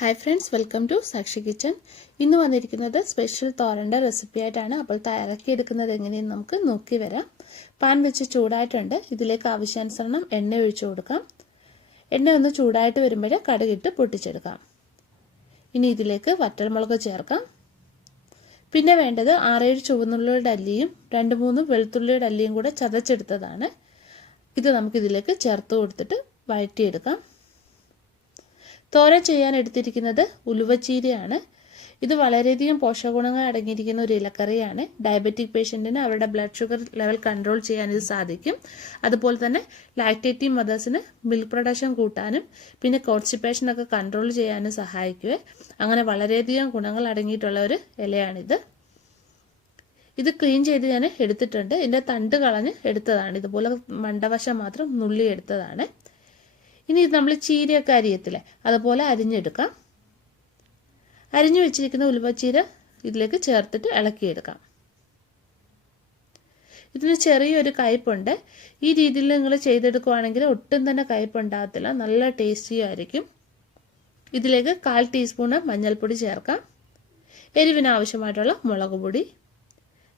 Hi friends welcome to Sakshi kitchen ഇന്ന് വന്നിരിക്കുന്നത് special തോരന്റെ recipe ആയിട്ടാണ്. അപ്പോൾ തയ്യാറാക്കിയെടുക്കുന്നത് എങ്ങനെയെന്ന് നമുക്ക് നോക്കി വരാം. പാൻ വെച്ച് ചൂടായിട്ടുണ്ട്. ഇതിലേക്ക് ആവശ്യാനുസരണം എണ്ണ ഒഴിച്ചു കൊടുക്കാം. എണ്ണ ഒന്ന് ചൂടായിട്ട് വരുമ്പോൾ കടുകിട്ട് പൊട്ടിച്ചെടുക്കാം. ഇനി ഇതിലേക്ക് വറ്റൽമുളക് ചേർക്കാം. പിന്നെ വേണ്ടത് ആറേഴ് ചുവന്നുള്ളിയുടെ അല്ലിയും രണ്ട് മൂന്ന് വെളുത്തുള്ളിയുടെ അല്ലിയും കൂടെ ചതച്ചെടുത്തതാണ്. ഇത് നമുക്കിതിലേക്ക് ചേർത്ത് കൊടുത്തിട്ട് വഴറ്റിയെടുക്കാം. തോരൻ ചെയ്യാൻ എടുത്തിരിക്കുന്നത് ഉലുവച്ചീരയാണ്. ഇത് വളരെയധികം പോഷകഗുണങ്ങൾ അടങ്ങിയിരിക്കുന്ന ഒരു ഇലക്കറിയാണ്. ഡയബറ്റിക് പേഷ്യന്റിന് അവരുടെ ബ്ലഡ് ഷുഗർ ലെവൽ കൺട്രോൾ ചെയ്യാൻ ഇത് സാധിക്കും. അതുപോലെ തന്നെ ലാക്ടേറ്റീവ് മദേഴ്സിന് മിൽക്ക് പ്രൊഡക്ഷൻ കൂട്ടാനും പിന്നെ കോൺസ്റ്റിപ്പേഷൻ ഒക്കെ കൺട്രോൾ ചെയ്യാനും സഹായിക്കുക അങ്ങനെ വളരെയധികം ഗുണങ്ങൾ അടങ്ങിയിട്ടുള്ള ഒരു ഇലയാണിത്. ഇത് ക്ലീൻ ചെയ്ത് ഞാൻ എടുത്തിട്ടുണ്ട്. ഇതിന്റെ തണ്ട് കളഞ്ഞ് എടുത്തതാണ്. ഇതുപോലെ മണ്ടവശം മാത്രം നുള്ളി എടുത്തതാണ്. ഇനി ഇത് നമ്മൾ ചീരയൊക്കെ അരിയത്തില്ലേ? അതുപോലെ അരിഞ്ഞെടുക്കാം. അരിഞ്ഞു വെച്ചിരിക്കുന്ന ഉലുവച്ചീര ഇതിലേക്ക് ചേർത്തിട്ട് ഇളക്കിയെടുക്കാം. ഇതിന് ചെറിയൊരു കയ്പുണ്ട്. ഈ രീതിയിൽ നിങ്ങൾ ചെയ്തെടുക്കുവാണെങ്കിൽ ഒട്ടും തന്നെ കയ്പുണ്ടാകത്തില്ല. നല്ല ടേസ്റ്റിയായിരിക്കും ഇതിലേക്ക് കാൽ ടീസ്പൂണ് മഞ്ഞൾപ്പൊടി ചേർക്കാം. എരിവിന് ആവശ്യമായിട്ടുള്ള മുളക് പൊടി.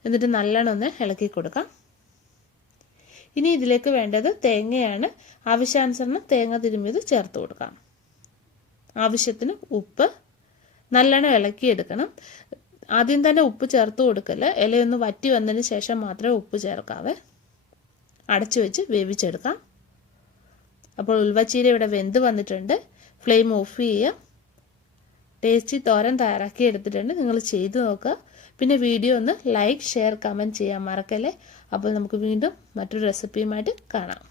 എന്നിട്ട് നല്ലോണം ഒന്ന് ഇളക്കി കൊടുക്കാം. ഇനി ഇതിലേക്ക് വേണ്ടത് തേങ്ങയാണ്. ആവശ്യാനുസരണം തേങ്ങ തിരുമ്മിയത് ചേർത്ത് കൊടുക്കാം. ആവശ്യത്തിന് ഉപ്പ് നല്ലോണം ഇളക്കിയെടുക്കണം. ആദ്യം തന്നെ ഉപ്പ് ചേർത്ത് കൊടുക്കൽ. ഇലയൊന്ന് വറ്റി വന്നതിന് ശേഷം മാത്രമേ ഉപ്പ് ചേർക്കാവേ. അടച്ചു വെച്ച് വേവിച്ചെടുക്കാം. അപ്പോൾ ഉൽവച്ചീര ഇവിടെ വെന്ത് വന്നിട്ടുണ്ട്. ഫ്ലെയിം ഓഫ് ചെയ്യുക. ടേസ്റ്റി തോരൻ തയ്യാറാക്കി എടുത്തിട്ടുണ്ട്. നിങ്ങൾ ചെയ്തു നോക്കുക. പിന്നെ വീഡിയോ ഒന്ന് ലൈക്ക് ഷെയർ കമന്റ് ചെയ്യാൻ മറക്കല്ലേ? അപ്പോൾ നമുക്ക് വീണ്ടും മറ്റൊരു റെസിപ്പിയുമായിട്ട് കാണാം.